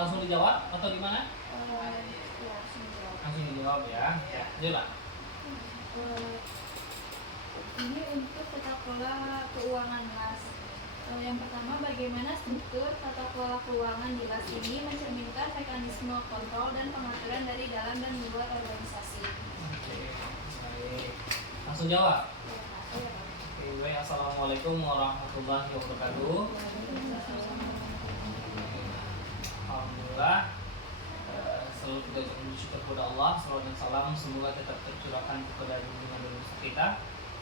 Langsung dijawab atau gimana? Ya, Langsung dijawab ya. Coba. Ini untuk tata kelola keuangan LAS. Yang pertama, bagaimana struktur tata kelola keuangan di LAS ini mencerminkan mekanisme kontrol dan pengaturan dari dalam dan luar organisasi. Oke, baik. Langsung jawab. Oke, baik. Assalamualaikum warahmatullahi wabarakatuh. Alhamdulillah. Selalu kita ucapkan syukur kepada Allah. Salawat dan salam semoga tetap tercurahkan kepada junjungan dan besar kita,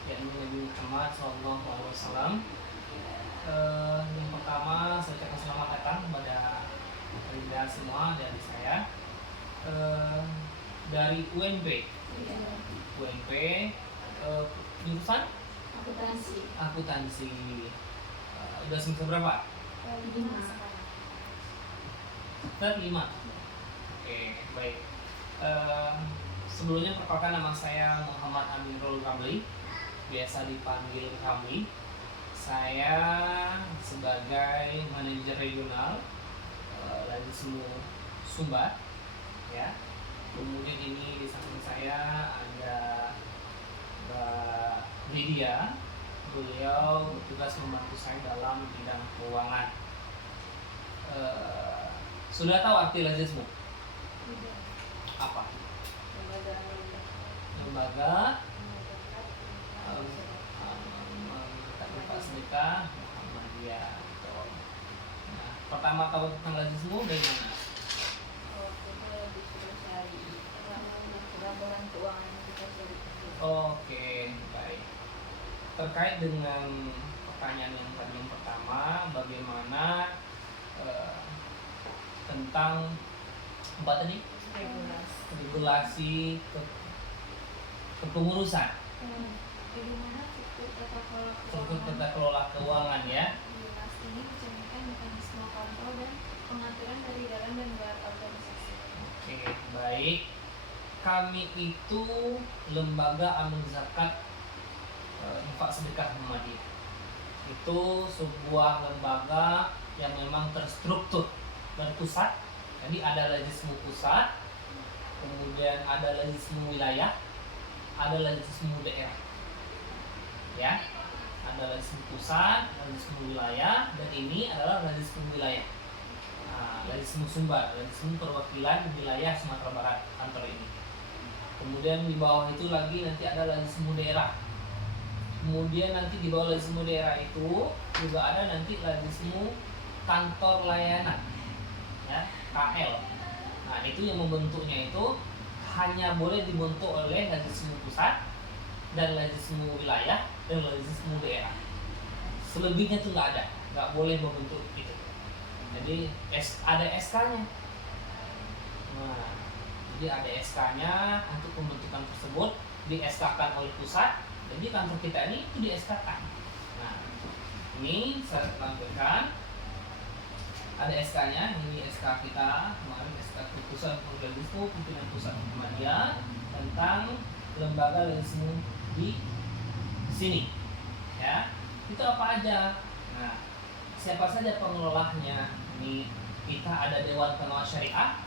yakni Nabi Muhammad SAW. Yang pertama, saya ucapkan selamat datang kepada Anda semua dari saya dari UNP. UNP jurusan akuntansi. Udah semester berapa? 5. Oke, baik. Sebelumnya perkenalkan, nama saya Muhammad Amirul Ramli, biasa dipanggil Ramli. Saya sebagai manajer regional Lazismu Sumbar, ya. Kemudian ini di samping saya ada Mbak Lydia, beliau bertugas membantu saya dalam bidang keuangan. Sudah tahu arti Lazismu? Apa? Lembaga Sedekah Muhammadiyah. Nah, pertama tahu tentang Lazismu dari mana? Oke, baik. Terkait dengan pertanyaan yang tadi yang pertama, bagaimana tentang apa tadi? Regulasi kepengurusan. Bagaimana Struktur tata kelola keuangan ya. ini mencerminkan mekanisme kontrol dan pengaturan dari dalam dan luar organisasi. Oke, baik. Kami itu lembaga amal zakat infak sedekah Muhammadiyah. Itu sebuah lembaga yang memang terstruktur berpusat. Jadi ada Lazismu pusat, kemudian ada Lazismu wilayah, ada Lazismu daerah. Ya, ada Lazismu pusat, Lazismu wilayah, dan ini adalah Lazismu wilayah. Lazismu Sumbar, Lazismu perwakilan wilayah Sumatera Barat, kantor ini. Kemudian di bawah itu lagi nanti ada Lazismu daerah. Kemudian nanti di bawah Lazismu daerah itu juga ada nanti Lazismu kantor layanan, ya, KL. Nah, itu yang membentuknya itu hanya boleh dibentuk oleh Lazismu pusat dan Lazismu wilayah dan Lazismu daerah. Selebihnya itu nggak boleh membentuk itu. Jadi ada SK-nya. Nah, jadi ada SK-nya untuk pembentukan tersebut, di SK-kan oleh pusat. Jadi kantor kita ini itu di SK-kan. Nah, ini saya tampilkan. Ada SK-nya, ini SK kita kemarin, SK keputusan Lazismu pimpinan pusat Muhammadiyah tentang lembaga Lazismu di sini, ya. Itu apa aja? Nah, siapa saja pengelolanya? Ini kita ada Dewan Pengawas Syariah,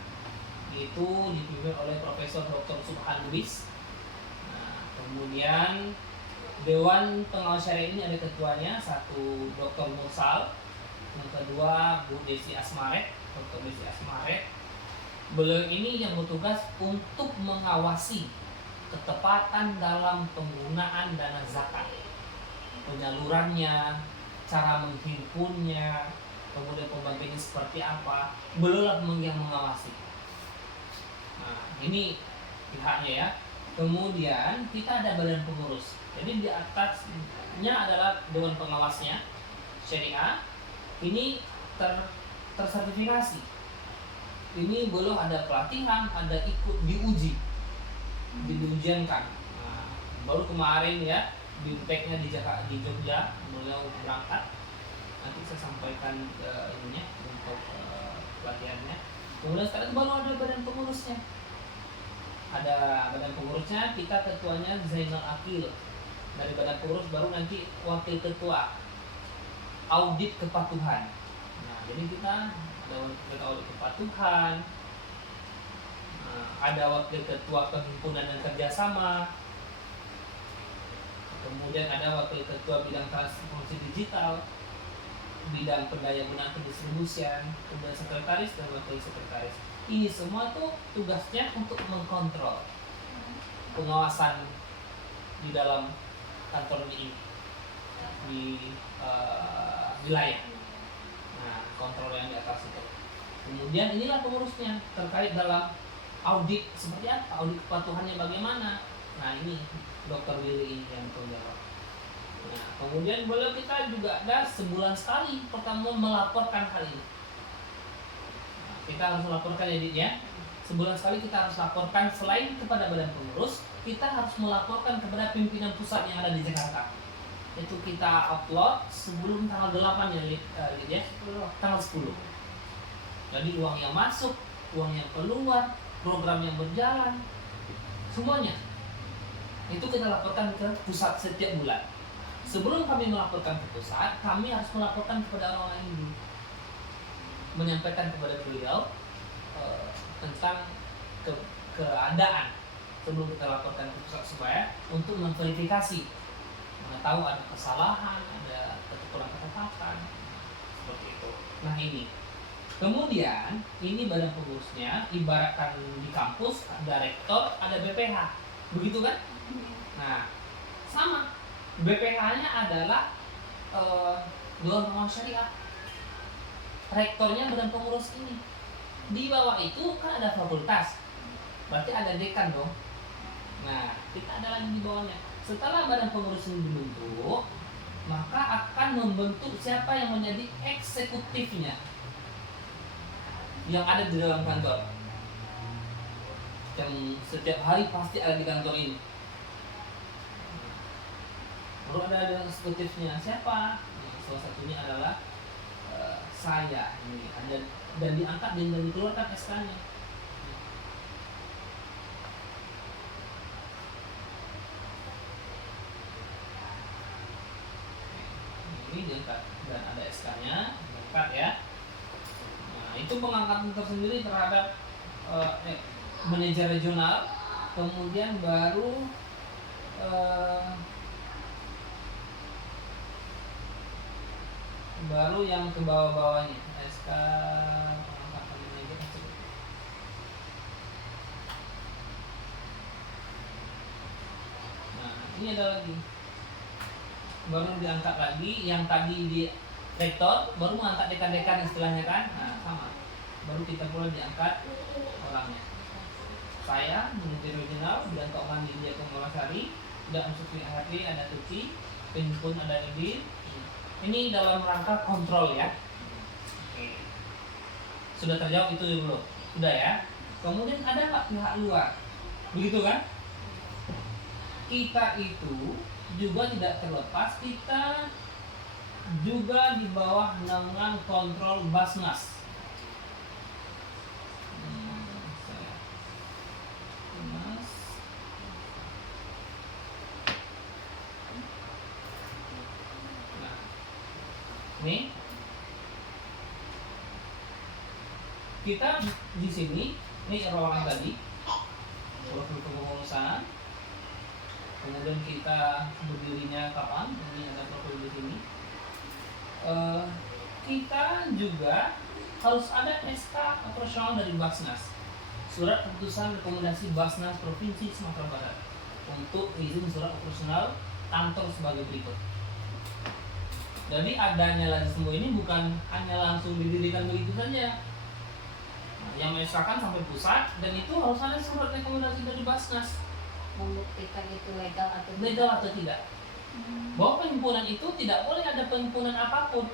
itu dipimpin oleh Profesor Dr. Subhan Lubis. Nah, kemudian Dewan Pengawas Syariah ini ada ketuanya, satu Dr. Mursal, yang kedua Bu Desi Asmaret, Dr. Desi Asmaret. Beliau ini yang bertugas untuk mengawasi ketepatan dalam penggunaan dana zakat, penyalurannya, cara menghimpunnya, kemudian pembagiannya seperti apa. Beliau yang mengawasi. Nah, ini pihaknya ya. Kemudian kita ada badan pengurus. Jadi di atasnya adalah Dewan Pengawasnya Syariah. Ini tersertifikasi. Ini belum ada pelatihan, ada ikut diuji, diujiankan. Nah, baru kemarin ya di nya di Jogja beliau berangkat. Nanti saya sampaikan ininya untuk pelatihannya. Kemudian sekarang baru ada badan pengurusnya. Ada badan pengurusnya, kita ketuanya Zainal Akil. Dari badan pengurus baru nanti wakil ketua audit kepatuhan. Nah, jadi kita ada wakil audit kepatuhan, ada wakil ketua perhimpunan dan kerjasama, kemudian ada wakil ketua bidang transformasi digital, bidang pendayagunaan pendistribusian, kemudian sekretaris dan wakil sekretaris. Ini semua tuh tugasnya untuk mengkontrol pengawasan di dalam kantor ini di wilayah. Nah, kontrol yang di atas itu. Kemudian inilah pengurusnya terkait dalam audit seperti apa, audit kepatuhannya bagaimana. Nah, ini Dr. Willy ini yang menjawab. Nah, kemudian boleh kita juga ada sebulan sekali pertama melaporkan hal ini. Nah, kita harus melaporkan editnya. Sebulan sekali kita harus laporkan, selain kepada badan pengurus, kita harus melaporkan kepada pimpinan pusat yang ada di Jakarta. Itu kita upload sebelum tanggal 8 ya, tanggal 10. Jadi uang yang masuk, uang yang keluar, program yang berjalan, semuanya itu kita laporkan ke pusat setiap bulan. Sebelum kami melaporkan ke pusat, kami harus melaporkan kepada orang lain dulu, menyampaikan kepada beliau tentang keadaan sebelum kita laporkan ke pusat, supaya untuk memverifikasi, tahu ada kesalahan, ada kurang ketepatan, seperti itu. Nah, ini kemudian ini badan pengurusnya ibaratkan di kampus ada rektor, ada BPH, begitu kan? Nah, sama, BPH-nya adalah Dewan Pengawas Syariah, rektornya badan pengurus ini. Di bawah itu kan ada fakultas, berarti ada dekan dong. Nah, kita ada lagi di bawahnya. Setelah badan pengurus ini dibentuk, maka akan membentuk siapa yang menjadi eksekutifnya yang ada di dalam kantor, yang setiap hari pasti ada di kantor ini. Baru ada eksekutifnya siapa? Salah satunya adalah saya ini, ada dan diangkat dan dikeluarkan SK-nya. Ini diangkat dan ada SK-nya, diangkat ya. Nah, itu pengangkatan tersendiri terhadap manajer regional, kemudian baru yang ke bawah-bawahnya SK pengangkatan manajer. Nah, ini ada lagi, baru diangkat lagi yang tadi di rektor, baru mengangkat dekan-dekan istilahnya kan. Nah, sama, baru kita boleh diangkat orangnya. Saya manajer regional bidang keuangan di India Kumulasari, tidak Sukri Ahati, ada Tuti, Penpun ada Idin. Ini dalam rangka kontrol ya. Oke. Sudah terjawab itu dulu, sudah ya. Kemudian ada nggak pihak luar, begitu kan? Kita itu juga tidak terlepas, kita juga di bawah naungan kontrol Basnas. Nih, kita di sini, ini ruangan tadi, profil kepengurusan. Kemudian kita berdirinya kapan? Ini ada profil di sini. Kita juga harus ada SK operasional dari Basnas, surat keputusan rekomendasi Basnas Provinsi Sumatera Barat untuk izin surat operasional kantor sebagai berikut. Jadi adanya lagi semua ini bukan hanya langsung didirikan begitu saja. Nah, yang menyesuaikan sampai pusat, dan itu harus ada surat rekomendasi dari Basnas membuktikan itu legal atau tidak. Bahwa perhimpunan itu tidak boleh ada perhimpunan apapun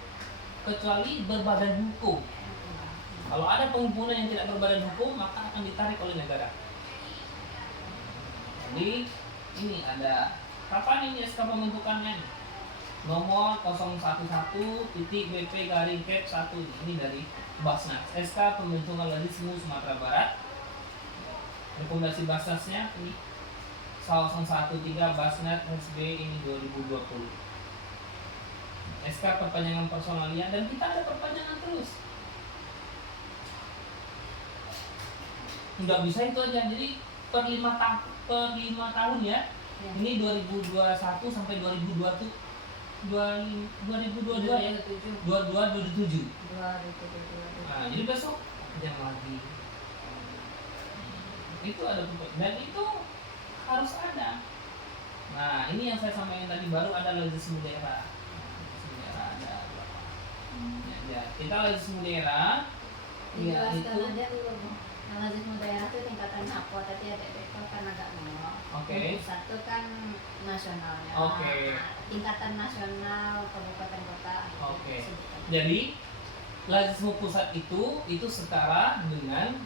kecuali berbadan hukum. Kalau ada perhimpunan yang tidak berbadan hukum, maka akan ditarik oleh negara. Jadi ini ada kapan ini SK pembentukannya? Nomor 011.BP-1 ini dari Basnas, SK pembentukan Ladismu Sumatera Barat. Rekomendasi Basnasnya ini 013 Basnas SB ini 2020. SK perpanjangan personalia, dan kita ada perpanjangan terus. Nggak bisa itu aja, jadi per 5 tahun ya. Ya. Ini 2021 sampai 2022 2022 ya. 22 27. Nah, jadi besok yang lagi. Itu ada dan itu harus ada. Nah, ini yang saya sampaikan tadi, baru ada legislasi daerah. Legislasi daerah ada berapa? Ya, kita legislasi daerah ya itu. Dijelaskan aja dulu. Nah, lazim daerah itu tingkatan apa? Tadi ada itu kan agak mau. Oke. Satu kan nasionalnya. Oke. Tingkatan nasional, kabupaten kota. Oke. Jadi lazim pusat itu setara dengan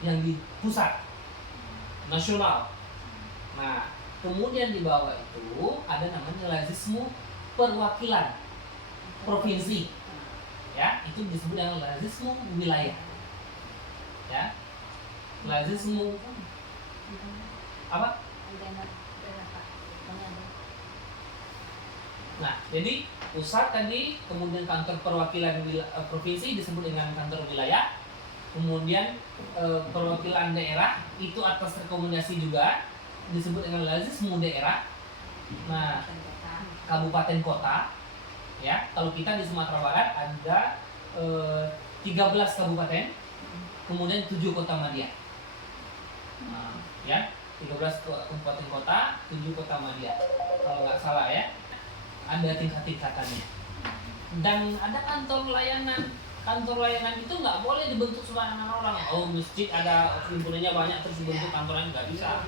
yang di pusat nasional. Nah, kemudian di bawah itu ada namanya lazismu perwakilan provinsi. Ya, itu disebut dengan lazismu wilayah. Ya. Lazismu apa? Nah, jadi pusat tadi, kemudian kantor perwakilan provinsi disebut dengan kantor wilayah. Kemudian perwakilan daerah itu atas rekomendasi juga disebut dengan lazismu daerah. Nah, kabupaten kota ya, kalau kita di Sumatera Barat ada 13 kabupaten, kemudian 7 kota madya. Nah, ya, 13 kabupaten kota, 7 kota madya. Kalau nggak salah ya. Ada tingkat-tingkatannya. Dan ada kantor layanan. Kantor layanan itu nggak boleh dibentuk sembarangan orang. Oh, masjid ada himpunannya banyak terus dibentuk kantor layanan, nggak bisa.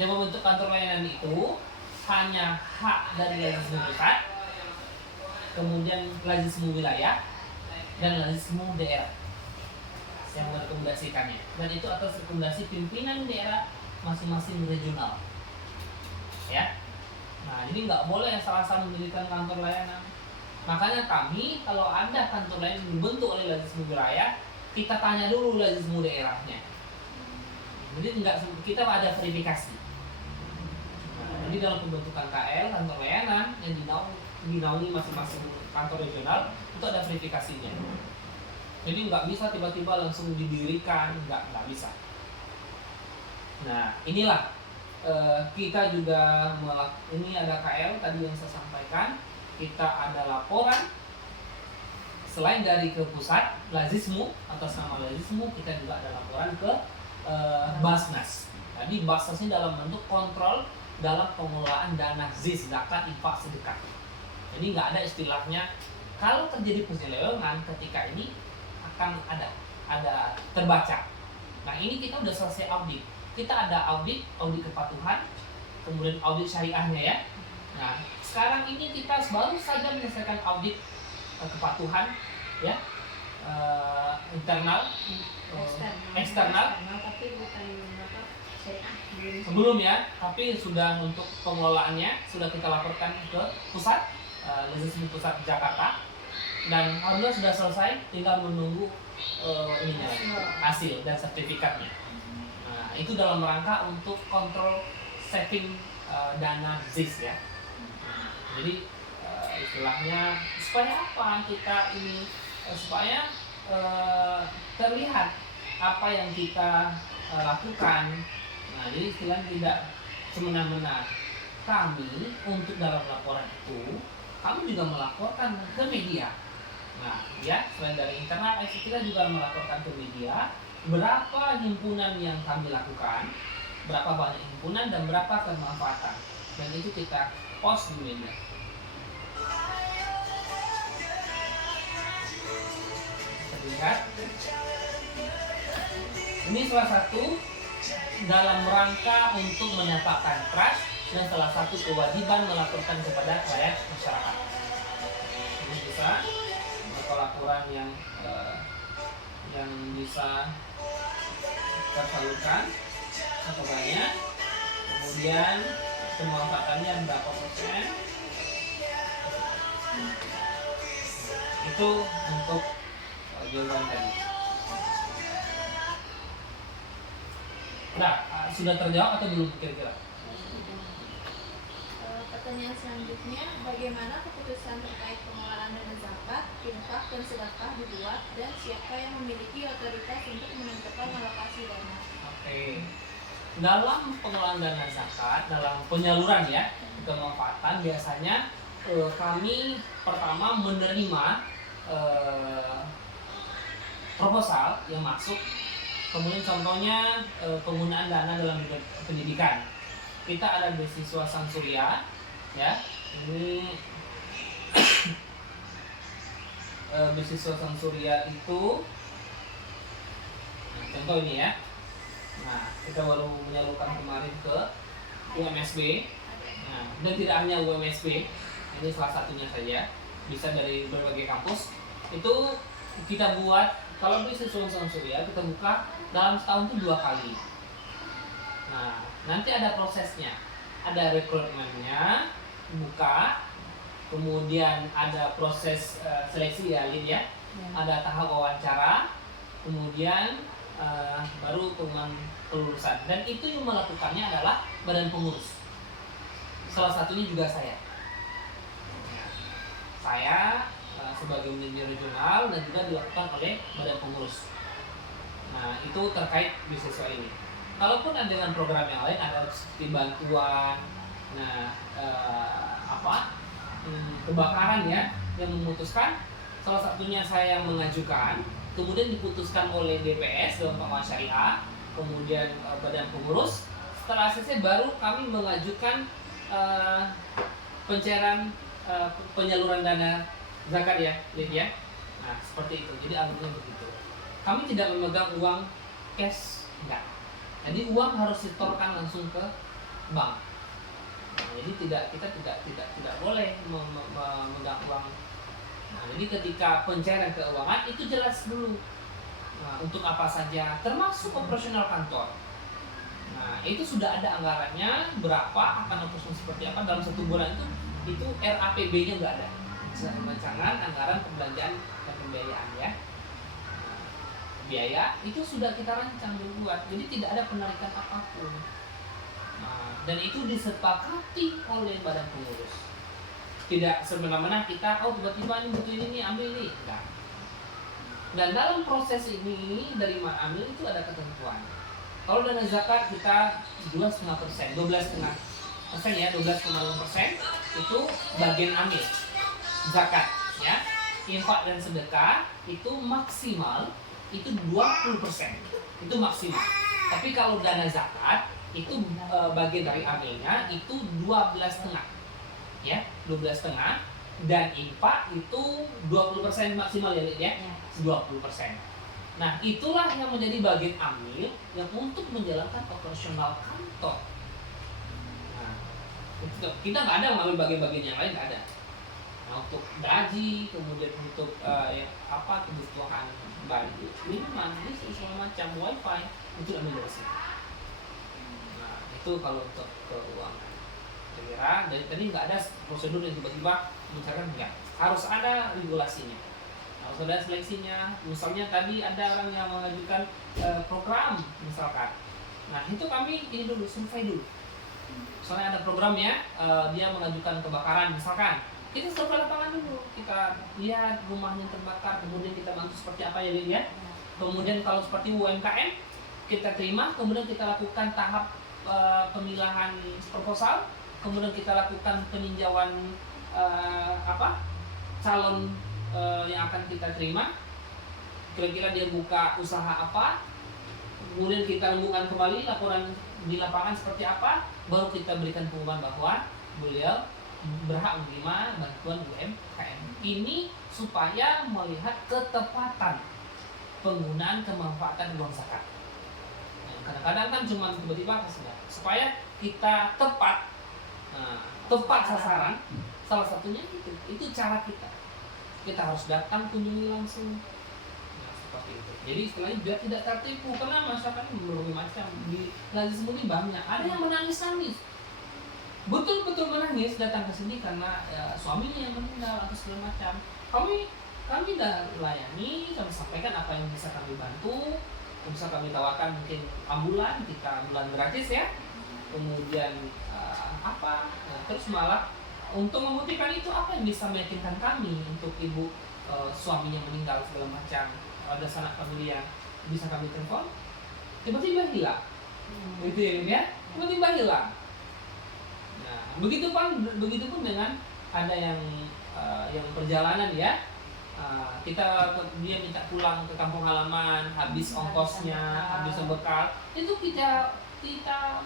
Yang membentuk kantor layanan itu hanya hak dari lazismu pusat, kemudian lazismu wilayah, dan lazismu daerah yang merekomendasikannya. Dan itu atas rekomendasi pimpinan daerah masing-masing regional. Ya. Nah, jadi nggak boleh salah-salah mendirikan kantor layanan. Makanya kami kalau ada kantor lain dibentuk oleh lazismu wilayah, kita tanya dulu lazismu daerahnya. Jadi kita ada verifikasi. Nah, jadi dalam pembentukan KL, kantor layanan yang dinaungi masing-masing kantor regional itu ada verifikasinya. Jadi nggak bisa tiba-tiba langsung didirikan, nggak bisa. Nah, inilah kita juga ini ada KL tadi yang saya sampaikan. Kita ada laporan selain dari ke pusat lazismu, atas nama lazismu, kita juga ada laporan ke Basnas. Jadi Basnas ini dalam bentuk kontrol dalam pengelolaan dana ZIS, zakat, infak, sedekah. Jadi nggak ada istilahnya kalau terjadi penyelewengan ketika ini akan ada terbaca. Nah, ini kita udah selesai audit. Kita ada audit kepatuhan, kemudian audit syariahnya ya. Nah, sekarang ini kita baru saja menyelesaikan audit kepatuhan ya, internal, eksternal, tapi bukan apa syariah. belum ya, tapi sudah untuk pengelolaannya sudah kita laporkan ke pusat, lazismu pusat Jakarta, dan alhamdulillah sudah selesai, tinggal menunggu hasil dan sertifikatnya. Nah, itu dalam rangka untuk kontrol saving dana ZIS ya. Jadi istilahnya supaya apa kita ini supaya terlihat apa yang kita lakukan. Nah, jadi istilahnya tidak semena-mena. Kami untuk dalam laporan itu kami juga melaporkan ke media. Nah, ya selain dari internal, kita juga melaporkan ke media berapa himpunan yang kami lakukan, berapa banyak himpunan dan berapa kemanfaatan. Dan itu kita post di media. Lihat, ini salah satu dalam rangka untuk mendapatkan trust dan salah satu kewajiban melaporkan kepada rakyat masyarakat. Ini bisa laporan yang bisa tersalurkan atau banyak, kemudian kemanfaatannya berapa persen, itu untuk jawaban tadi. Nah, sudah terjawab atau belum kira-kira? pertanyaan selanjutnya, bagaimana keputusan terkait pengelolaan dana zakat, infak, dan sedekah dibuat dan siapa yang memiliki otoritas untuk menentukan alokasi dana? Oke. Dalam pengelolaan dana zakat, dalam penyaluran ya kemanfaatan biasanya kami pertama menerima proposal yang masuk. Kemudian contohnya penggunaan dana dalam pendidikan. Kita ada beasiswa Sang Surya, ya. Ini beasiswa Sang Surya itu, nah, contoh ini ya. Nah, kita baru menyalurkan kemarin ke UMSB. Nah, dan tidak hanya UMSB, ini salah satunya saja, bisa dari berbagai kampus. Itu kita buat, kalau beasiswa Sang Surya kita buka dalam setahun itu 2 kali. Nah, nanti ada prosesnya, ada rekrutmennya, buka, kemudian ada proses seleksi ya, Lin ya, ada tahap wawancara, kemudian baru pengumuman kelulusan. Dan itu yang melakukannya adalah badan pengurus. Salah satunya juga saya. Saya sebagai manajer regional dan juga dilakukan oleh badan pengurus. Nah, itu terkait beasiswa ini. Kalaupun ada dengan program yang lain, ada seperti bantuan, nah kebakaran ya, yang memutuskan, salah satunya saya yang mengajukan, kemudian diputuskan oleh DPS Dewan Pengawas Syariah, kemudian badan pengurus. Setelah selesai baru kami mengajukan pencairan penyaluran dana zakat ya, Lid ya. Nah, seperti itu. Jadi alurnya begitu. Kami tidak memegang uang cash, enggak. Jadi uang harus disetorkan langsung ke bank. Nah, jadi kita tidak boleh memegang uang. Nah, jadi ketika pencairan keuangan itu jelas dulu. Nah, untuk apa saja, termasuk operasional kantor. Nah, itu sudah ada anggarannya berapa, akan operasional seperti apa dalam 1 bulan itu RAPB-nya nggak ada. Rancangan anggaran pembelanjaan dan pembiayaan ya. Biaya itu sudah kita rancang dibuat, jadi tidak ada penarikan apapun. Nah, dan itu disepakati oleh badan pengurus. Tidak semena-mena kita tiba-tiba ini butuh ini ambil ini, enggak. Dan dalam proses ini dari mana ambil itu ada ketentuan. Kalau dana zakat kita 2,5%, 12,5% ya, 12,5% itu bagian amil zakat ya. Infak dan sedekah itu maksimal itu 20%, itu maksimal. Tapi kalau dana zakat itu bagian dari amilnya itu 12,5 ya, 12,5, dan infak itu 20% maksimal ya, Lid ya. 20%. Nah, itulah yang menjadi bagian amil yang untuk menjalankan operasional kantor. Nah, kita nggak ada mengambil bagian-bagian yang lain, nggak ada. Nah, untuk gaji, kemudian untuk kebutuhan bayi, minuman, listrik, segala macam, wifi, itu ambil dari sini. Nah, itu kalau untuk keuangan. Kira dari tadi nggak ada prosedur yang tiba-tiba mencairkan, enggak. Harus ada regulasinya, harus ada seleksinya. Misalnya tadi ada orang yang mengajukan program misalkan. Nah, itu kami ini dulu, survei dulu. Misalnya ada program ya, dia mengajukan kebakaran misalkan. Kita survei lapangan dulu, kita lihat rumahnya terbakar, kemudian kita bantu seperti apa ya, Lid ya. Kemudian kalau seperti UMKM kita terima, kemudian kita lakukan tahap pemilahan proposal, kemudian kita lakukan peninjauan calon yang akan kita terima, kira-kira dia buka usaha apa, kemudian kita rembukan kembali laporan di lapangan seperti apa, baru kita berikan pengumuman bahwa beliau berhak menerima bantuan UMKM. Ini supaya melihat ketepatan penggunaan kemanfaatan uang zakat. Nah, kadang-kadang kan cuma tiba-tiba supaya kita tepat sasaran. Salah satunya itu cara kita harus datang kunjungi langsung. Nah, seperti itu. Jadi istilahnya biar tidak tertipu, karena masyarakat berbagai macam di Lazis Mudi banyak. Ada yang menangis-nangis, betul-betul menangis datang ke sini karena suaminya yang meninggal atau segala macam. Kami udah layani, kami sampaikan apa yang bisa kami bantu. Bisa kami tawarkan mungkin ambulan gratis ya. Kemudian terus malah untuk membuktikan itu, apa yang bisa meyakinkan kami untuk ibu suaminya meninggal segala macam, ada sanak familia, bisa kami telepon, tiba-tiba hilang, gitu ya, tiba-tiba hilang. Nah, begitupun dengan ada yang perjalanan ya, dia minta pulang ke kampung halaman, habis ongkosnya, habis bekal, itu kita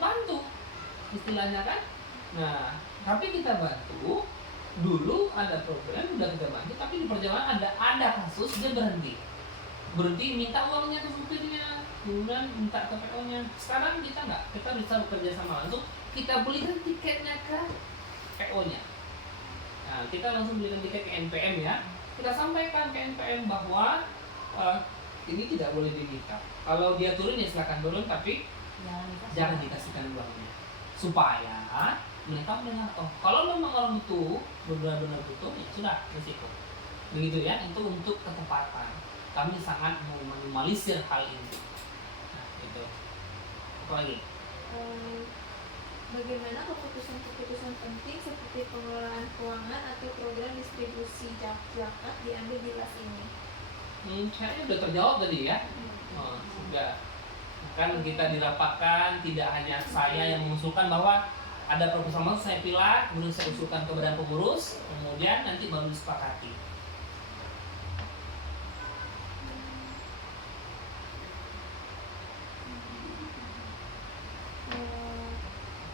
bantu istilahnya kan. Nah, tapi kita bantu dulu, ada program udah kita bantu, tapi di perjalanan ada kasus dia berhenti minta uangnya ke supirnya, kemudian minta ke PO-nya. Sekarang kita nggak, kita bisa bekerja sama langsung, kita belikan tiketnya ke PO-nya. Nah, kita langsung belikan tiket ke NPM ya. Kita sampaikan ke NPM bahwa ini tidak boleh diminta. Kalau dia turun ya silakan turun, tapi jangan dikasihkan uangnya. Supaya mereka mendengar, oh kalau memang orang butuh, benar-benar butuh, ya sudah, risiko. Begitu ya, itu untuk ketepatan. Kami sangat meminimalisir hal ini. Nah, itu. Apa lagi? Bagaimana keputusan-keputusan penting seperti pengelolaan keuangan atau program distribusi zakat diambil di las ini? Kayaknya udah terjawab tadi ya. Sudah. Kan kita dirapatkan, tidak hanya saya yang mengusulkan bahwa ada proposal masuk, saya pilih, kemudian saya usulkan ke badan pengurus, kemudian nanti baru disepakati.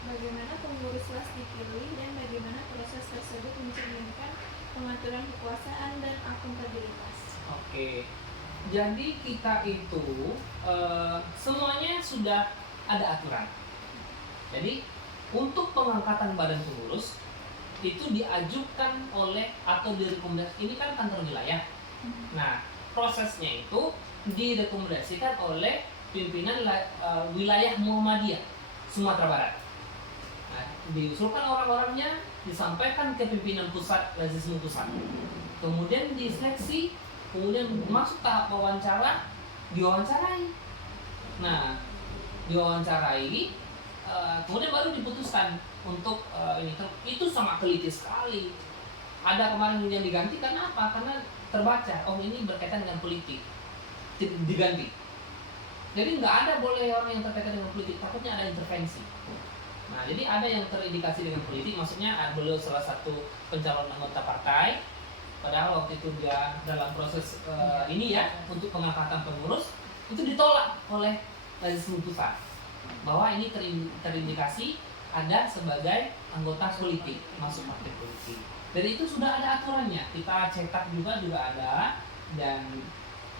Bagaimana pengurus las dipilih dan bagaimana proses tersebut mencerminkan pengaturan kekuasaan dan akuntabilitas? Oke, jadi kita itu semuanya sudah ada aturan. Jadi untuk pengangkatan badan pengurus itu diajukan oleh atau direkomendasi, ini kan kantor wilayah. Nah, prosesnya itu direkomendasikan oleh pimpinan wilayah Muhammadiyah Sumatera Barat. Nah, diusulkan orang-orangnya, disampaikan ke pimpinan pusat, Lazismu pusat. Kemudian diseleksi, kemudian masuk tahap wawancara, diwawancarai. Nah, diwawancarai, kemudian baru diputuskan untuk ini. Itu sangat teliti sekali. Ada kemarin yang diganti karena apa? Karena terbaca, oh ini berkaitan dengan politik, diganti. Jadi nggak ada boleh orang yang terkaitan dengan politik, takutnya ada intervensi. Nah, jadi ada yang terindikasi dengan politik, maksudnya beliau salah satu pencalon anggota partai, padahal waktu itu dia dalam proses ini ya, untuk pengangkatan pengurus, itu ditolak oleh Lazismu pusat bahwa ini terindikasi ada sebagai anggota politik, masuk partai politik. Dan itu sudah ada aturannya, kita cetak juga ada. Dan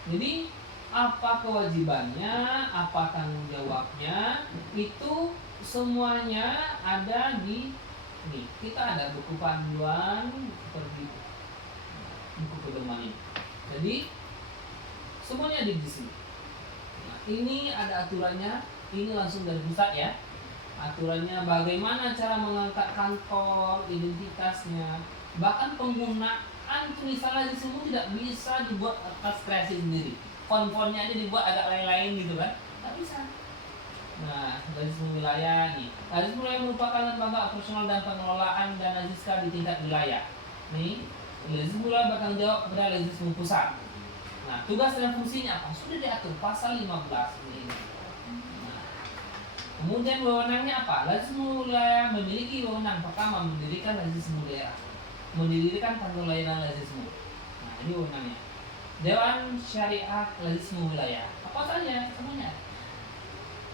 jadi apa kewajibannya, apa tanggung jawabnya, itu semuanya ada di ini. Kita ada buku panduan, buku pedoman ini. Jadi semuanya di sini. Nah, ini ada aturannya, ini langsung dari pusat ya. Aturannya bagaimana cara mengangkat kantor, identitasnya, bahkan penggunaan tulisan Lazismu tidak bisa dibuat atas kreasi sendiri. Font-fontnya aja dibuat agak lain-lain gitu kan, tak bisa. Nah, Lazismu wilayah nih. Lazismu wilayah merupakan lembaga operasional dan pengelolaan dana Laziska di tingkat wilayah. Nih, Lazismu wilayah bertanggung jawab kepada Lazismu pusat. Nah, tugas dan fungsinya apa? Sudah diatur pasal 15 ini. Nah, kemudian wewenangnya apa? Lazismu wilayah memiliki wewenang pertama mendirikan Lazismu daerah, mendirikan kantor layanan Lazismu. Nah, ini wewenangnya. Dewan Syariah Lazismu wilayah, apa saja semuanya.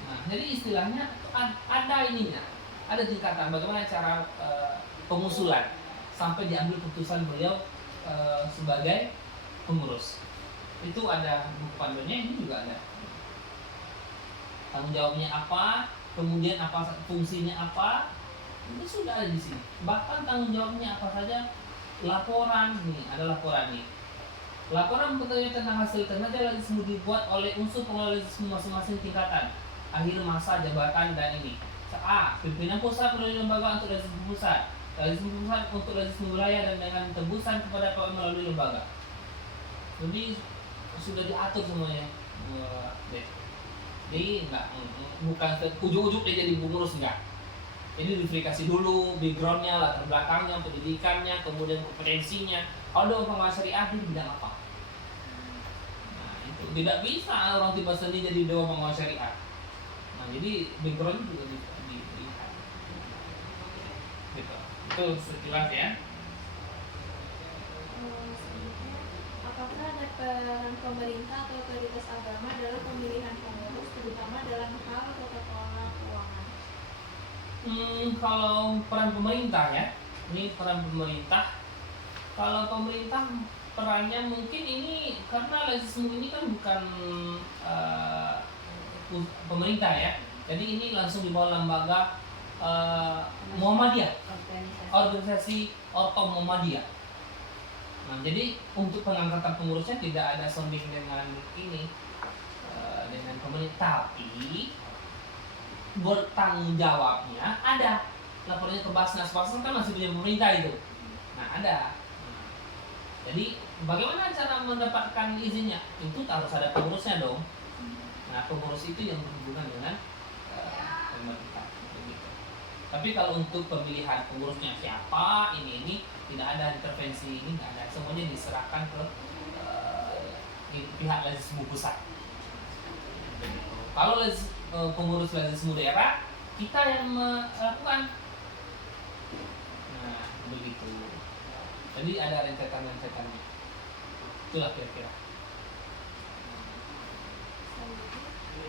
Nah, jadi istilahnya ada ininya, ada tingkatan bagaimana cara pengusulan sampai diambil keputusan beliau sebagai pengurus. Itu ada buku panduannya, ini juga ada. Tanggung jawabnya apa, kemudian apa fungsinya apa, itu sudah ada di sini. Bahkan tanggung jawabnya apa saja, laporan nih, ada laporan nih. Laporan mengetahui tentang hasil kinerja Lazismu dibuat oleh unsur pengelola Lazismu masing-masing tingkatan, akhir masa jabatan dan ini. A. Pimpinan pusat melalui lembaga untuk Lazismu pusat, Lazismu pusat untuk Lazismu wilayah dan dengan tebusan kepada PM melalui lembaga. Jadi sudah diatur semuanya. Jadi enggak, bukan ujung-ujung dia jadi pengurus enggak. Jadi diverifikasi dulu backgroundnya, latar belakangnya, pendidikannya, kemudian kompetensinya. Kalau dewan pengawas syariah di bidang apa? Nah, itu tidak bisa orang tiba seni jadi dewan pengawas syariah. Nah, jadi background juga dilihat. Gitu. Itu sekilas ya. Selanjutnya, apakah ada peran pemerintah atau otoritas agama dalam pemilihan pengurus, terutama dalam hal tata kelola keuangan? Kalau peran pemerintah ya, ini peran pemerintah. Kalau pemerintah perannya mungkin ini karena lazisme ini kan bukan pemerintah ya, jadi ini langsung di bawah lembaga Muhammadiyah, organisasi Ortom Muhammadiyah. Nah, jadi untuk pengangkatan pengurusnya tidak ada sounding dengan ini dengan pemerintah, tapi bertanggung jawabnya ada. Laporannya ke Basnas kan masih punya pemerintah itu. Nah, ada. Jadi bagaimana cara mendapatkan izinnya? Itu harus ada pengurusnya dong. Nah, pengurus itu yang berhubungan dengan pemerintah. Begitu. Tapi kalau untuk pemilihan pengurusnya siapa, ini tidak ada intervensi, ini tidak ada. Semuanya diserahkan ke pihak lazisme pusat. Begitu. Kalau pengurus lazisme daerah, kita yang melakukan. Nah, begitu. Jadi ada rentetan-rentetannya. Itulah kira-kira.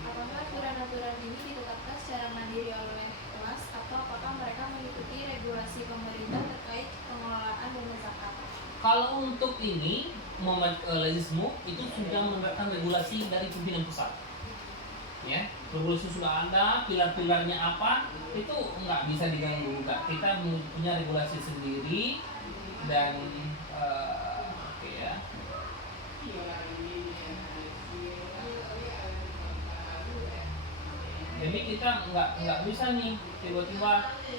Apakah aturan-aturan ini ditetapkan secara mandiri oleh kelas atau apakah mereka mengikuti regulasi pemerintah terkait pengelolaan dana zakat? Kalau untuk ini lazisme itu sudah menerapkan regulasi dari pimpinan pusat. Ya, regulasi sudah ada, pilar-pilarnya apa, itu nggak bisa diganggu. Kita punya regulasi sendiri dan oke ya. Jadi kita nggak bisa nih tiba-tiba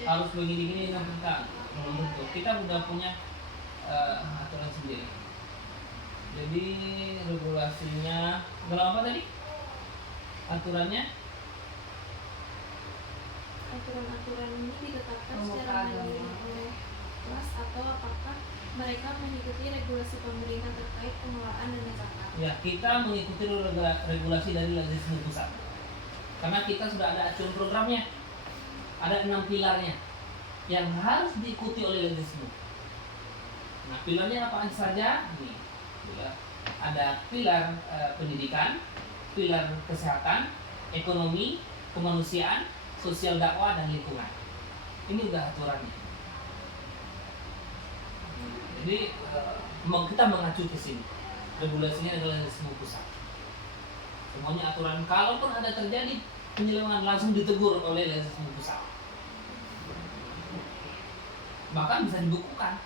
harus begini-gini dengan kita. Belum tentu. Kita udah punya aturan sendiri. Jadi regulasinya dalam apa tadi? Aturannya? Aturan-aturan ini ditetapkan secara mandiri oleh kelas atau apakah mereka mengikuti regulasi pemerintah terkait pengelolaan dana zakat? Ya, kita mengikuti regulasi dari lazisme pusat. Karena kita sudah ada acuan programnya. Ada 6 pilarnya yang harus diikuti oleh lazisme. Nah, pilarnya apa saja? Nih, ada pilar pendidikan, pilar kesehatan, ekonomi, kemanusiaan, sosial dakwah dan lingkungan. Ini udah aturannya. Jadi kita mengacu ke sini. Regulasinya adalah lazisme pusat. Semuanya aturan. Kalaupun ada terjadi penyelewengan langsung ditegur oleh lazisme pusat. Bahkan bisa dibukukan.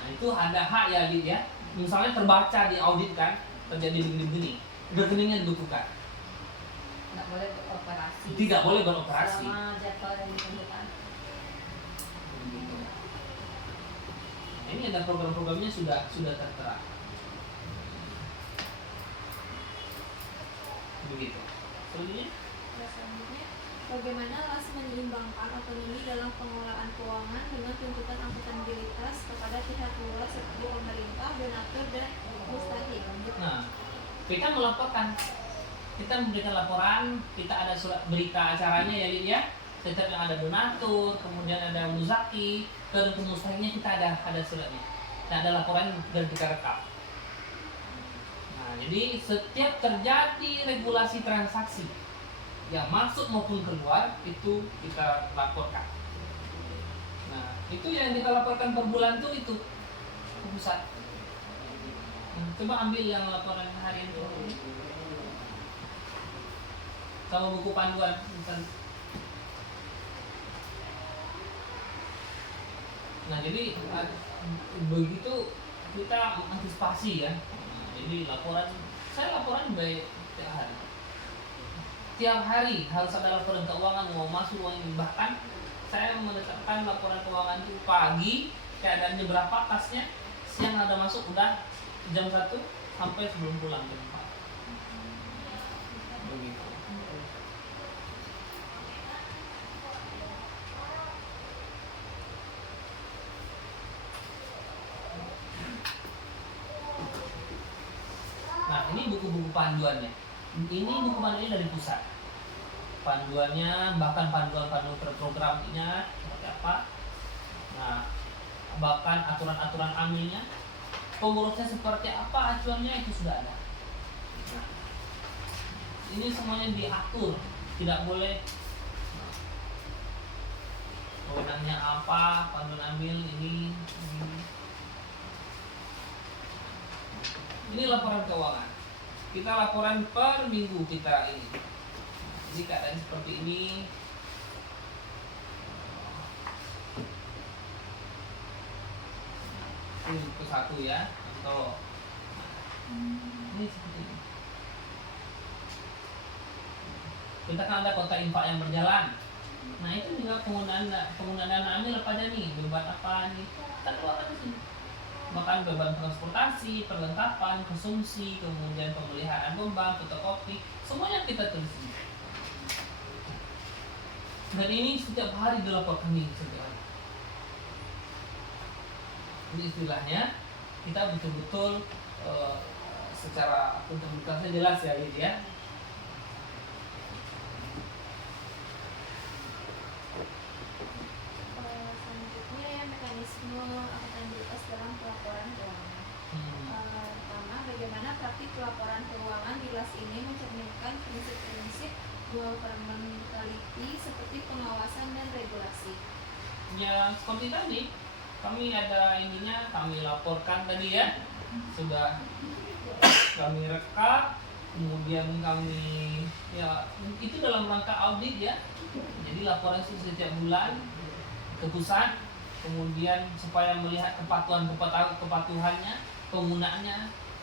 Nah, itu ada hak ya. Misalnya terbaca di audit kan, terjadi begini-begini. Rekeningnya dibukukan. Nggak boleh beroperasi. Tidak boleh beroperasi. Selama jadwal yang ditentukan. Ini ada program-programnya sudah tertera. Begitu. Selanjutnya, bagaimana LAS menyeimbangkan otonomi dalam pengelolaan keuangan dengan tuntutan akuntabilitas kepada pihak luar seperti pemerintah, donatur, dan mustahik? Nah, kita melaporkan, kita memberikan laporan, kita ada surat berita acaranya ya Lid ya. Setiap yang ada donatur, kemudian ada muzaki, dan mustahiknya kita ada suratnya. Nah, ada laporan dan kita rekam. Nah, jadi setiap terjadi regulasi transaksi yang masuk maupun keluar itu kita laporkan. Nah, itu yang kita laporkan per bulan tuh itu ke pusat. Coba ambil yang laporan harian itu. Sama buku panduan misalnya. Nah, jadi begitu kita antisipasi ya. Nah, jadi saya laporan baik tiap hari harus ada laporan keuangan, mau masuk uang ini. Bahkan saya menetapkan laporan keuangan itu pagi, keadaannya berapa kasnya, siang ada masuk udah jam 1 sampai sebelum pulang jam 4. Begitu. ini buku-buku panduannya. Ini buku panduannya dari pusat. Panduannya, bahkan panduan-panduan programnya seperti apa. Nah, bahkan aturan-aturan amilnya, pengurusnya seperti apa, acuannya itu sudah ada. Nah, ini semuanya diatur, tidak boleh wewenangnya apa, panduan amil ini. Ini laporan keuangan. Kita laporan per minggu kita ini. Jadi keadaan seperti ini. Ini buku 1 ya, contoh. Ini seperti ini. Kita kan ada kota infak yang berjalan. Nah itu juga penggunaan dana amil apa aja nih, beban apa nih, kita keluarkan di sini. Bahkan beban transportasi, perlengkapan, konsumsi, kemudian pemeliharaan beban, fotokopi, semuanya kita tulis. Dan ini setiap hari dilaporkan nih setiap hari. Ini istilahnya kita betul-betul secara akuntabilitasnya jelas ya, gitu ya. Selanjutnya ya, mekanisme akuntabilitas dalam pelaporan keuangan. Pertama, bagaimana praktik pelaporan keuangan di kelas ini mencerminkan prinsip-prinsip governmentality seperti pengawasan dan regulasi. Ya seperti tadi, kami ada ininya, kami laporkan tadi ya, sudah kami rekam, kemudian kami ya itu dalam rangka audit ya. Jadi laporan itu setiap bulan ke pusat, kemudian supaya melihat kepatuhannya, penggunaannya.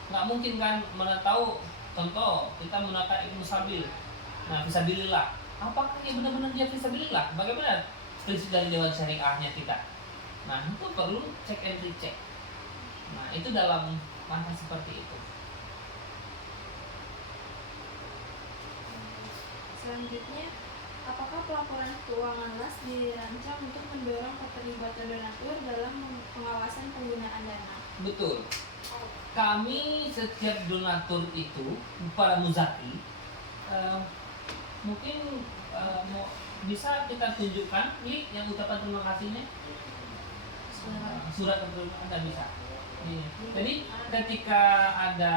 Nggak mungkin kan mana tahu, contoh kita menggunakan ilmu sabil. Nah, fisabilillah. Apakah dia benar-benar dia fisabilillah? Bagaimana prinsip dari Dewan Syariahnya kita? Nah, itu perlu cek and recheck. Nah, itu dalam langkah seperti itu. Selanjutnya, apakah pelaporan keuangan LAS dirancang untuk mendorong keterlibatan donatur dalam pengawasan penggunaan dana? Betul. Kami setiap donatur itu, para muzaki, mungkin bisa kita tunjukkan nih yang ucapan terima kasihnya. Surat terima Anda bisa. Jadi ketika ada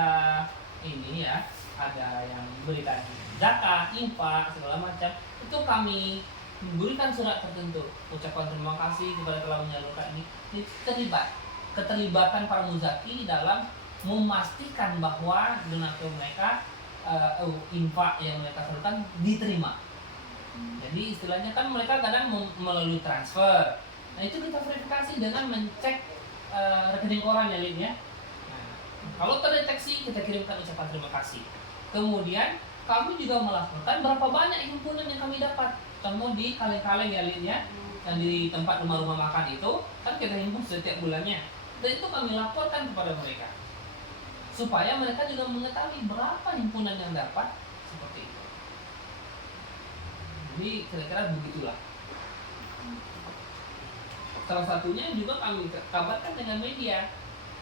ini ya, ada yang memberikan zakat, infak, segala macam, itu kami memberikan surat tertentu, ucapan terima kasih kepada telah menyalurkan ini terlibat. Keterlibatan para muzaki dalam memastikan bahwa donatur mereka, infak yang mereka salurkan diterima. Jadi istilahnya kan mereka kadang melalui transfer. Nah itu kita verifikasi dengan mencek rekening koran ya Lin ya. Nah, kalau terdeteksi kita kirimkan ucapan terima kasih. Kemudian kami juga melaporkan berapa banyak himpunan yang kami dapat. Contoh di kaleng-kaleng ya Lin ya, yang di tempat rumah-rumah makan itu kan kita himpun setiap bulannya. Dan itu kami laporkan kepada mereka supaya mereka juga mengetahui berapa himpunan yang dapat seperti itu. Jadi kira-kira begitulah. Salah satunya juga kami kabarkan dengan media.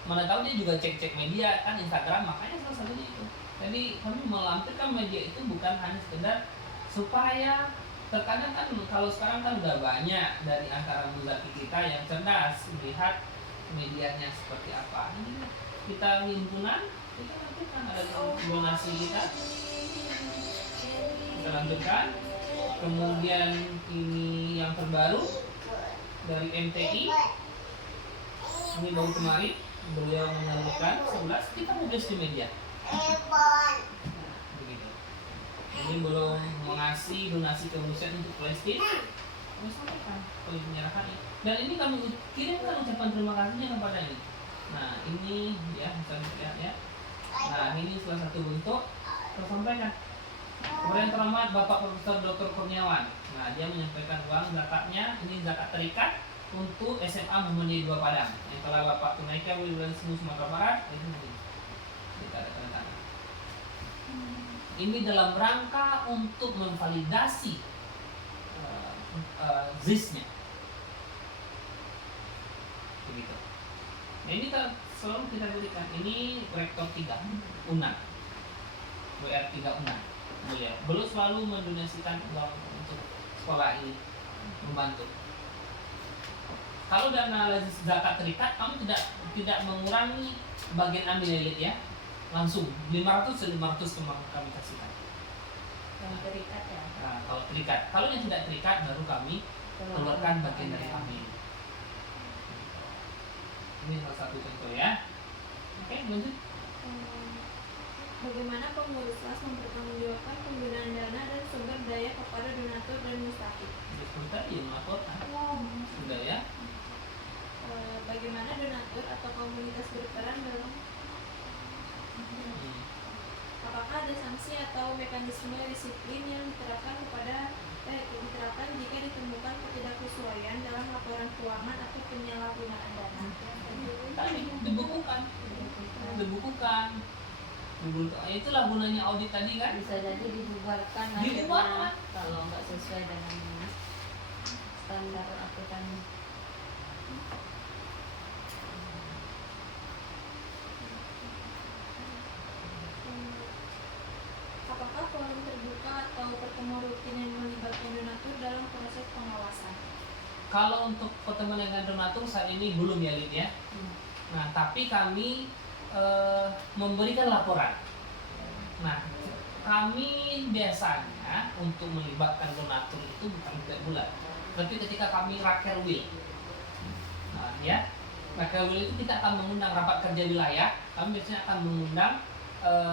Mana tahu dia juga cek-cek media kan, Instagram, makanya salah satunya itu. Jadi kami melampirkan media itu bukan hanya sekedar supaya, terkadang kan kalau sekarang kan udah banyak dari antara muzaki kita yang cerdas melihat medianya seperti apa. Ini kita himpunan, kita lampirkan ada donasi kita lampirkan. Kemudian ini yang terbaru dari MTI, ini baru kemarin beliau menyalurkan 11, kita publish di media. Begitu. Ini belum mengasih donasi ke Muslim untuk Palestina, kami sampaikan kami menyerahkan. Dan ini kami kirimkan ucapan terima kasihnya kepada ini. Nah ini ya, bisa dilihat ya. Nah ini salah satu bentuk tersampaikan. Kemudian yang terhormat Bapak Profesor Dr. Kurniawan. Nah dia menyampaikan uang zakatnya, ini zakat terikat untuk SMA Muhammadiyah 2 Padang yang telah Bapak tunaikan di bulan Sumatera Barat. Kita ada tanda tangan. Ini dalam rangka untuk memvalidasi ZIS-nya. Begitu. Nah ini selalu kita berikan. Ini rektor 3 UNAN. WR36 beliau selalu mendonasikan uang untuk sekolah ini, membantu. Kalau dana zakat terikat, kamu tidak mengurangi bagian ambil elit ya, langsung 500 kami kasihkan. Yang terikat ya. Nah, kalau terikat, kalau yang tidak terikat baru kami keluarkan bagian dari ambil. Ini salah satu contoh ya. Oke, lanjut. Bagaimana pengurus kelas mempertanggungjawabkan penggunaan dana dan sumber daya kepada donatur dan mustahik? Seperti tadi yang melaporkan sudah ya. Bagaimana donatur atau komunitas berperan dalam apakah ada sanksi atau mekanisme disiplin yang diterapkan jika ditemukan ketidaksesuaian dalam laporan keuangan atau penyalahgunaan dana? Tadi dibukukan. Itulah gunanya audit tadi kan. Bisa jadi dibubarkan Dibubarkan. kalau nggak sesuai dengan standar aturan. Apakah forum terbuka atau pertemuan rutin yang melibatkan donatur dalam proses pengawasan? Kalau untuk pertemuan dengan donatur saat ini belum ya Lid ya. Nah, tapi kami memberikan laporan. Nah, kami biasanya untuk melibatkan donatur itu bukan setiap bulan, tapi ketika kami rakerwil. Nah, ya, rakerwil itu kita akan mengundang rapat kerja wilayah. Kami biasanya akan mengundang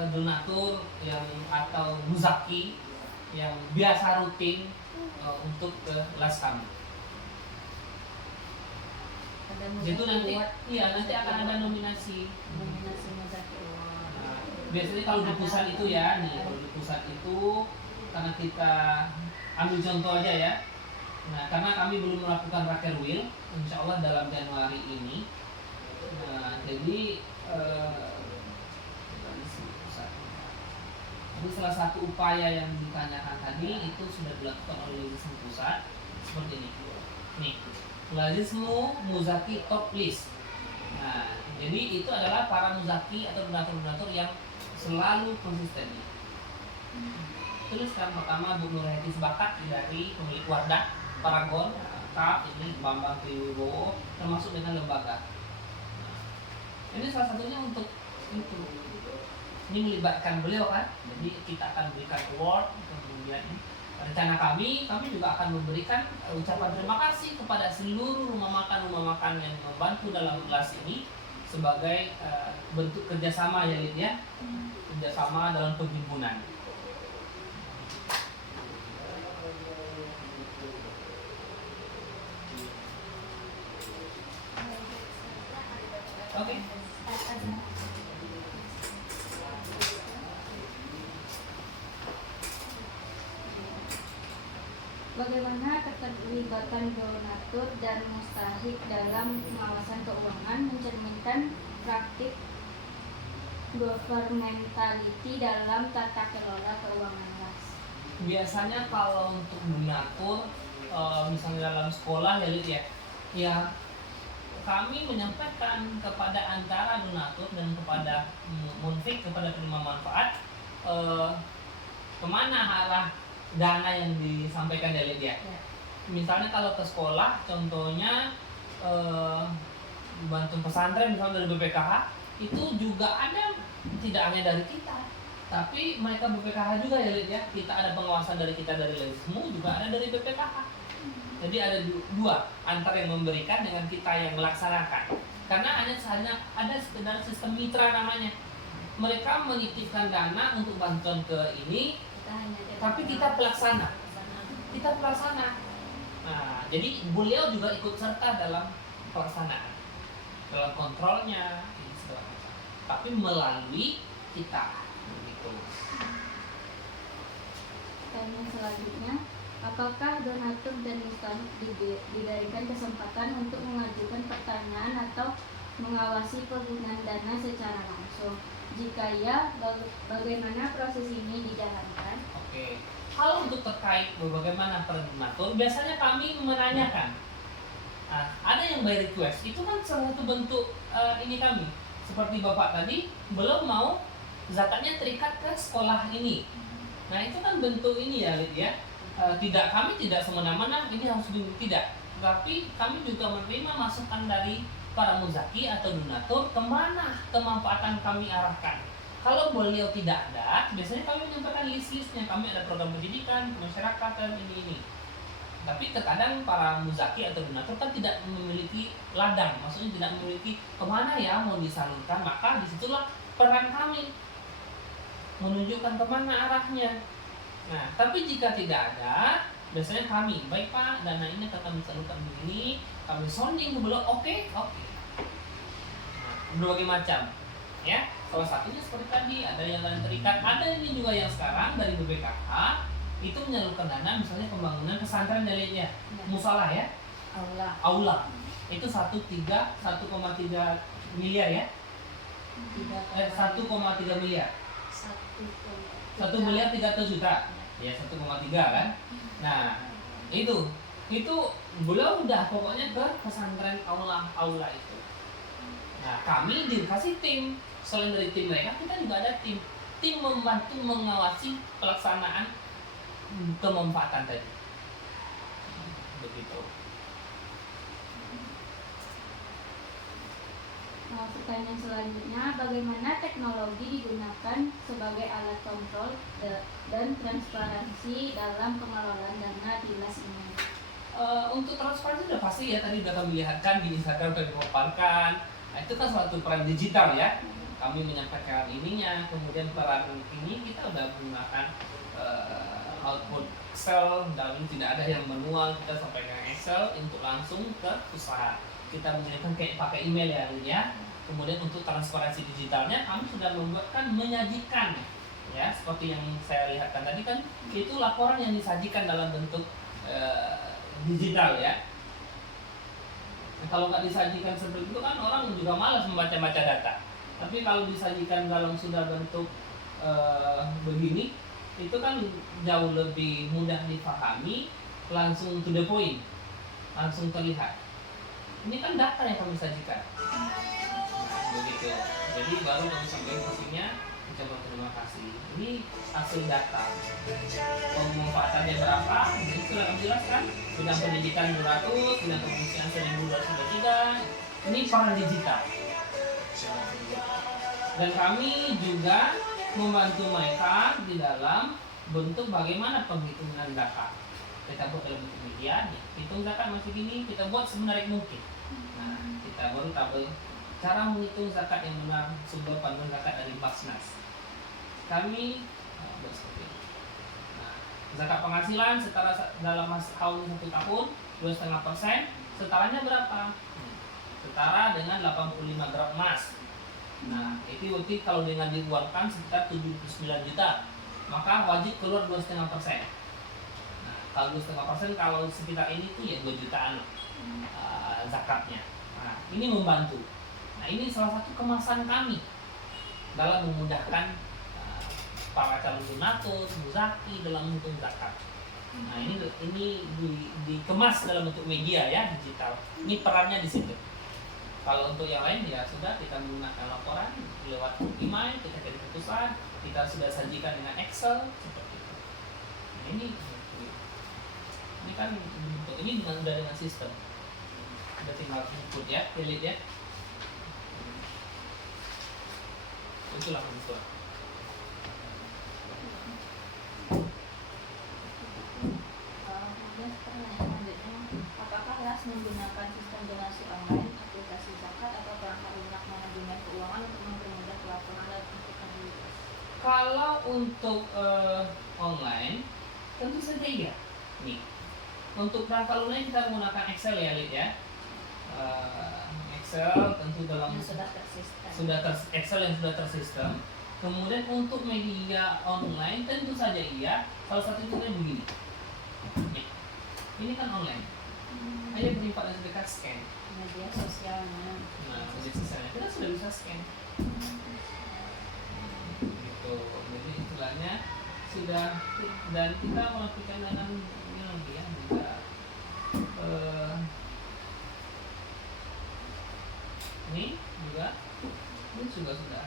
donatur yang atau muzaki yang biasa rutin untuk ke kelas kami. Itu nanti, iya nanti akan ada nominasi. Muzaki. Nah, biasanya kalau di pusat itu ya, nih kalau di pusat itu karena kita ambil contoh aja ya. Nah, karena kami belum melakukan rakerwil, insya Allah dalam Januari ini. Nah, jadi itu salah satu upaya yang ditanyakan tadi itu sudah dilakukan oleh Lazismu pusat seperti ini. Nih, Lazismu Muzaki Top List. Nah, jadi itu adalah para muzaki atau donatur-donatur yang selalu konsisten. Terus yang pertama Bu Nurhati Sebakat dari pemilik Wardah Paragon, KAP ini Bambang Triwibowo, termasuk dengan lembaga. Ini salah satunya untuk itu. Ini melibatkan beliau kan, jadi kita akan berikan award. Kemudian rencana kami juga akan memberikan ucapan terima kasih kepada seluruh rumah makan yang membantu dalam kelas ini sebagai bentuk kerjasama ya Lid ya, kerjasama dalam penghimpunan. Oke. Bagaimana keterlibatan donatur dan mustahik dalam pengawasan keuangan mencerminkan praktik governmentality dalam tata kelola keuangan kelas? Biasanya kalau untuk donatur, misalnya dalam sekolah ya Lid ya kami menyampaikan kepada antara donatur dan kepada munfik, kepada penerima manfaat, kemana arah dana yang disampaikan dari dia. Misalnya kalau ke sekolah, contohnya bantuan pesantren misalnya dari BPKH, itu juga ada, tidak hanya dari kita, tapi mereka BPKH juga ya Lid ya. Kita ada pengawasan dari kita dari Lazismu, juga ada dari BPKH. Jadi ada dua, antara yang memberikan dengan kita yang melaksanakan. Karena hanya ada sekedar sistem mitra namanya. Mereka menitipkan dana untuk bantuan ke ini, tapi kita pelaksana. Nah, jadi beliau juga ikut serta dalam pelaksanaan, dalam kontrolnya, tapi melalui kita. Begitu. Pertanyaan selanjutnya, apakah donatur dan mustahik diberikan kesempatan untuk mengajukan pertanyaan atau mengawasi penggunaan dana secara langsung? Jika ya, bagaimana proses ini dijalankan? Oke. Kalau untuk terkait bagaimana peran donatur, biasanya kami menanyakan. Nah, ada yang by request, itu kan salah satu bentuk ini kami. Seperti Bapak tadi, belum mau zakatnya terikat ke sekolah ini. Nah itu kan bentuk ini ya Lid ya. Tidak, kami tidak semena-mena ini harus tidak, tapi kami juga menerima masukan dari para muzaki atau donatur kemana kemanfaatan kami arahkan. Kalau beliau tidak ada, biasanya kami menyampaikan list-listnya, kami ada program pendidikan, kemasyarakatan, ini. Tapi terkadang para muzaki atau donatur kan tidak memiliki ladang, maksudnya tidak memiliki kemana ya mau disalurkan, maka disitulah peran kami menunjukkan kemana arahnya. Nah, tapi jika tidak ada, biasanya kami, baik Pak, dana ini akan kami salurkan begini, kami sounding ke beliau, oke. Nah, berbagai macam, ya. Salah satunya seperti tadi, ada yang lain terikat, ada ini juga yang sekarang dari BPKH itu menyalurkan dana, misalnya pembangunan pesantren dari ya, musola ya, aula, itu 1,3 miliar ya, 1,3 miliar. 1 miliar 300 juta ya, 1,3 kan. Nah itu beliau udah pokoknya ke pesantren aula itu. Nah kami dikasih tim, selain dari tim mereka kita juga ada tim membantu mengawasi pelaksanaan kemanfaatan tadi, begitu. Pertanyaan selanjutnya, bagaimana teknologi digunakan sebagai alat kontrol dan transparansi dalam pengelolaan dana di LAS ini? Untuk transparansi sudah pasti ya, tadi sudah kami lihatkan di Instagram kami paparkan. Nah, itu kan suatu peran digital ya. Kami menyampaikan ininya, kemudian peran ini kita sudah menggunakan output Excel, dan tidak ada yang manual, kita sampaikan Excel untuk langsung ke usaha. Kita menggunakan kayak pakai email ya. Kemudian untuk transparansi digitalnya kami sudah membuatkan menyajikan ya, seperti yang saya lihatkan tadi kan, itu laporan yang disajikan dalam bentuk digital ya. Nah, kalau nggak disajikan seperti itu kan orang juga malas membaca-baca data. Tapi kalau disajikan dalam sudah bentuk begini, itu kan jauh lebih mudah dipahami, langsung to the point, langsung terlihat. Ini kan data yang kami sajikan, begitu. Jadi baru kami sampaikan pastinya, ucapan terima kasih. Ini hasil data. Pemanfaatannya berapa? Ini sudah kami jelaskan. Bidang pendidikan 200, bidang kepemimpinan 1.203. Ini peran digital. Dan kami juga membantu mereka di dalam bentuk bagaimana penghitungan data. Kita buat dalam bentuk media, hitung zakat masih gini, kita buat semenarik mungkin. Nah, kita baru tabel cara menghitung zakat yang benar, sumber panduan zakat dari Basnas. Kami buat seperti ini. Nah, zakat penghasilan setara dalam tahun 1 tahun 2,5%, setaranya berapa? Setara dengan 85 gram emas. Nah, itu berarti kalau dengan diuangkan sekitar 79 juta, maka wajib keluar 2,5%. Kalau 2,5% kalau sekitar ini tuh ya 2 jutaan zakatnya. Nah, ini membantu. Nah, ini salah satu kemasan kami dalam memudahkan para calon donatur, muzaki dalam menghitung zakat. Nah, ini dikemas dalam bentuk media ya, digital. Ini perannya di situ. Kalau untuk yang lain ya sudah, kita menggunakan laporan lewat email, kita kirim ke pusat, kita sudah sajikan dengan Excel seperti itu. Nah, ini kan ini dengan sistem, udah tinggal input ya, pilih ya, itulah bentuk. Kemudian pertanyaan selanjutnya, apakah LAS menggunakan sistem donasi online, aplikasi zakat atau perangkat lunak manajemen keuangan untuk mempermudah pelaporan dan akuntabilitas? Kalau untuk online tentu saja iya. Nih, untuk perangkat lunak kita menggunakan Excel ya, Lid ya. Excel tentu dalam Yang sudah tersistem. Excel yang sudah tersistem. Kemudian untuk media online tentu saja iya. Salah satu contohnya begini. Ini kan online. Hanya berinfak dan sedekah scan. Media sosialnya. Nah, media sosialnya kita sudah bisa scan. Gitu. Jadi istilahnya sudah, dan kita melakukan dengan ini lagi ya juga. Ini juga sudah.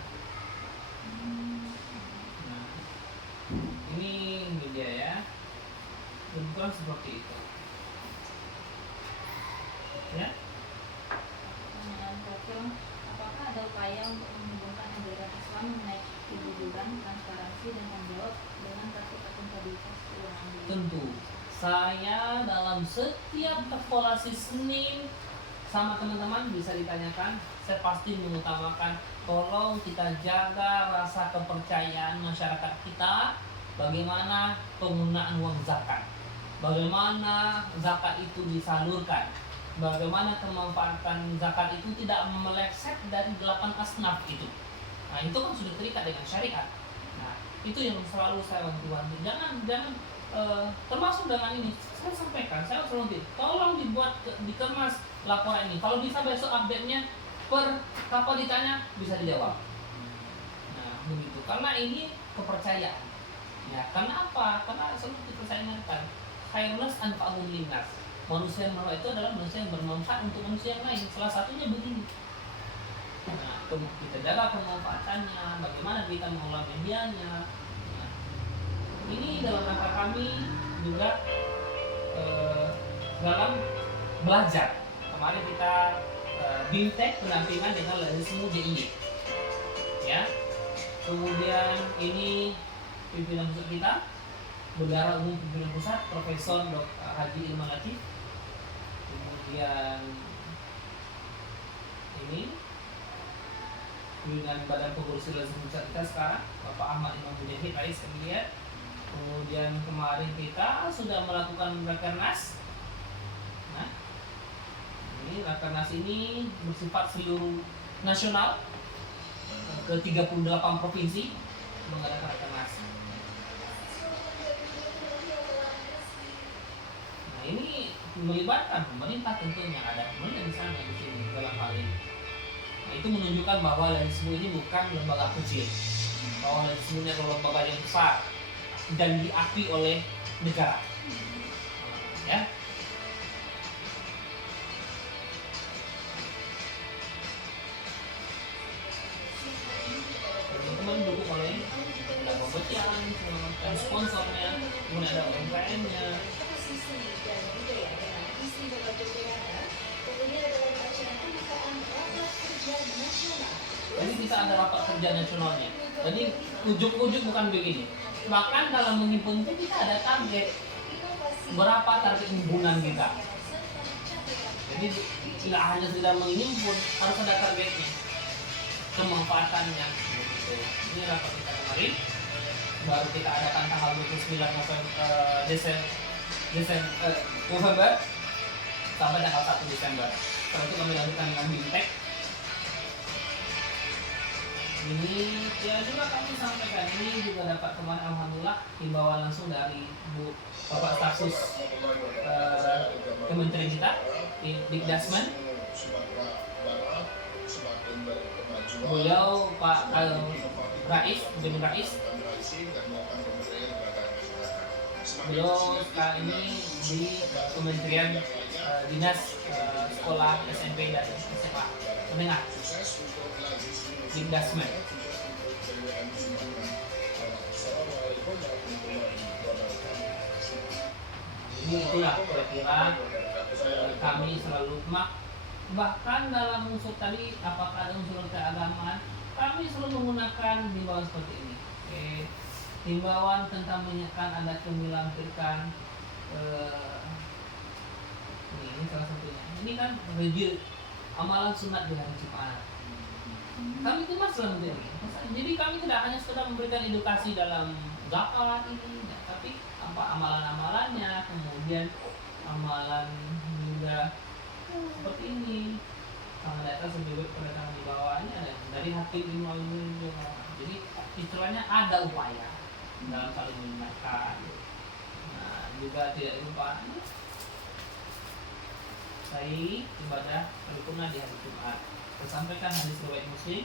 kesimpulan seperti itu. Ya, Pertanyaan profil, apakah ada upaya untuk menghubungkan ajaran Islam mengenai kejujuran, transparansi, dan tanggung jawab dengan praktik akuntabilitas keuangan? tentu. Saya dalam setiap evaluasi Senin sama teman-teman bisa ditanyakan, saya pasti mengutamakan tolong kita jaga rasa kepercayaan masyarakat kita bagaimana penggunaan uang zakat, bagaimana zakat itu disalurkan, bagaimana kemanfaatan zakat itu tidak meleset dari 8 asnaf itu. Nah, itu kan sudah terikat dengan syariat. Nah, itu yang selalu saya wanti-wanti. Jangan termasuk dengan ini saya sampaikan, saya selalu tolong dibuat dikemas laporan ini. Kalau bisa besok update-nya per kapan ditanya bisa dijawab. Nah, begitu. Karena ini kepercayaan. Ya, karena apa? Karena selalu kita saya ingatkan, khairun anfa'uhum linnas. Manusia yang bermanfaat itu adalah manusia yang bermanfaat untuk manusia yang lain. Salah satunya begini. Nah, kita jaga kemanfaatannya, bagaimana kita mengolah medianya. Nah, ini dalam rangka kami juga dalam belajar. Kemarin kita BIMTEK pendampingan dengan lesmu DIY. Ya. Kemudian ini pimpinan pusat kita, Bendahara Umum Pimpinan Pusat Profesor Dr. Haji Ilman Latif. Kemudian ini pimpinan Badan Pengurus Lazim Pusat kita sekarang, Bapak Ahmad Imam Mujahid, Rais Emiliat. Kemudian kemarin kita sudah melakukan rakernas. Nah, ini rakernas ini bersifat seluruh nasional ke 38 provinsi mengadakan rakernas. Nah, ini melibatkan pemerintah tentunya, ada pemerintah di sana di sini dalam hal ini. Nah, itu menunjukkan bahwa Lazim ini bukan lembaga kecil, bahwa Lazim ini adalah lembaga yang besar dan diakui oleh negara. Ya. Teman-teman dukung oleh ada pembetian, ada sponsornya, kemudian ada UMKM-nya. Jadi kita ada rapat kerja nasionalnya. Jadi ujuk-ujuk bukan begini. Bahkan dalam menghimpun itu kita ada target. Berapa target himpunan kita. Jadi tidak hanya sekedar menghimpun, harus ada targetnya. Kemanfaatannya. Gitu. Ini rapat kita kemarin. Baru kita adakan tanggal 29 November sampai tanggal 1 Desember. Setelah itu kami lanjutkan dengan BIMTEK. Ini ya juga kami sampaikan, ini juga dapat kemarin alhamdulillah himbauan langsung dari Bapak Stafsus Kementerian kita, Dikdasmen. Beliau Pak Rais, Gubernur Rais. Beliau sekarang ini di Kementerian Dinas Sekolah SMP dan SMA Menengah. Dikdasmen. Ini itulah kira-kira kami selalu bahkan dalam unsur tadi apakah ada unsur keagamaan, kami selalu menggunakan himbauan seperti ini. Himbauan tentang mengingatkan adat yang dilampirkan. Ini salah satunya. Ini kan review amalan sunat di hari Jumat. Kami itu masalah ini. Jadi kami tidak hanya sekedar memberikan edukasi dalam zakat ini, tapi apa amalan-amalannya, kemudian amalan juga seperti ini. Sama data sebelum kedatangan di bawahnya ada dari hati lima ini. Jadi istilahnya ada upaya dalam saling mengingatkan. Nah, juga tidak lupa saya ibadah paripurna di hari Jumat. Tersampaikan hadis riwayat Muslim,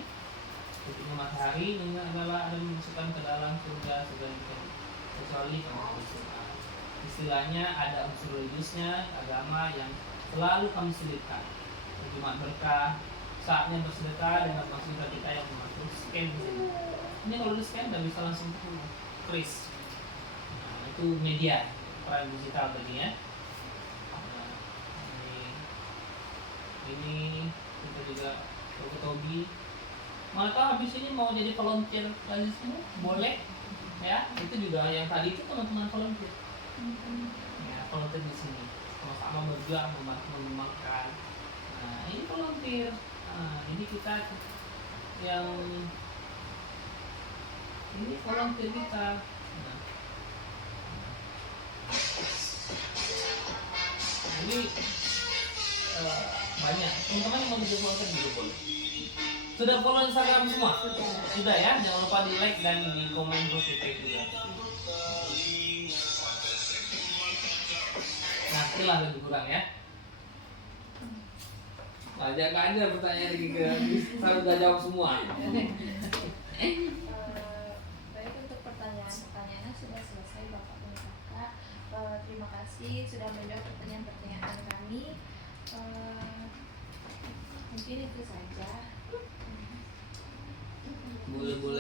ketika matahari ini adalah ada memasukkan ke dalam surga kecuali pada hari Jumat. Istilahnya ada unsur religiusnya, agama yang selalu kami selipkan. Jumat berkah, saatnya bersedekah dengan maksudnya kita yang membantu scan di sini. Ini kalau di scan tidak bisa langsung kris. Nah, itu media. peran digital tadi ya. Nah, ini kita juga ikut hobi. Maka habis ini mau jadi volunteer lagi semua boleh ya. Itu juga yang tadi itu teman-teman volunteer. Ya, volunteer di sini sama-sama berjuang membantu mengembangkan. Nah, ini volunteer. Nah, ini kita yang ini volunteer kita. Nah, ini banyak teman-teman yang mau jadi volunteer juga boleh. Sudah follow Instagram semua? Sudah ya, jangan lupa di like dan di komen kita juga. Nah, itulah lebih kurang ya. Nah, jangan aja pertanyaan lagi ke saya udah jawab semua. Baik, untuk pertanyaan-pertanyaannya sudah selesai Bapak dan Kakak. Terima kasih sudah menjawab pertanyaan-pertanyaan kami. Mungkin itu saja. Boleh-boleh.